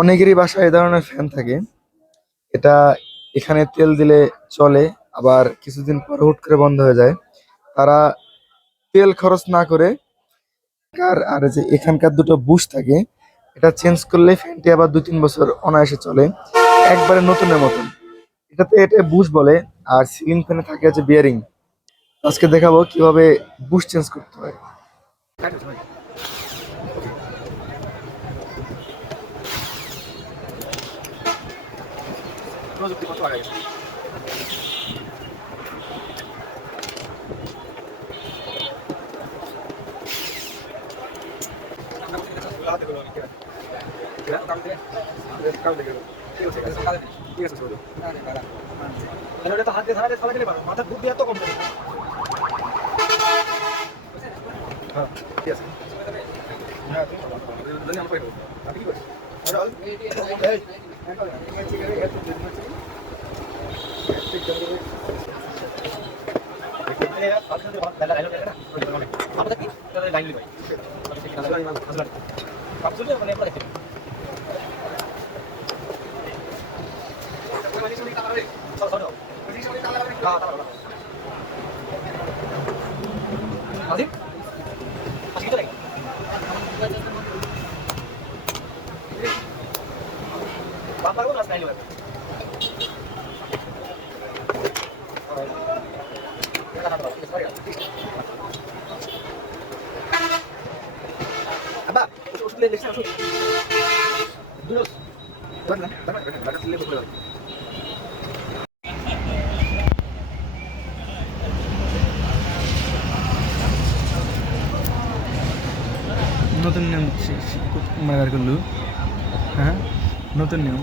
অনেকেরই বাসায় এই ধরনের ফ্যান থাকে। এটা এখানে তেল দিলে চলে, আবার কিছুদিন পর হুট করে বন্ধ হয়ে যায়। তারা তেল খরচ না করে আর আর যে এখানকার দুটো বুশ থাকে, এটা চেঞ্জ করলে ফ্যানটি আবার দু তিন বছর অনায়াসে চলে। একবারে নতুনের মতন। এটাতে এটা বুশ বলে, আর সিলিং ফ্যানে থাকে আছে বিয়ারিং আজকে দেখাবো কীভাবে বুশ চেঞ্জ করতে হয়। প্রযুক্তিগত আগে। হাত দিয়ে সারা দিয়ে সারা গেলে পারো মাথা বুদ্ধি দিয়ে এত কম হ্যাঁ ঠিক আছে। আপনি কি করছেন Masih? Masih gitu lagi? Bapak lu nggak sekali নতুন নিয়ম মানে হ্যাঁ? নতুন নিয়ম।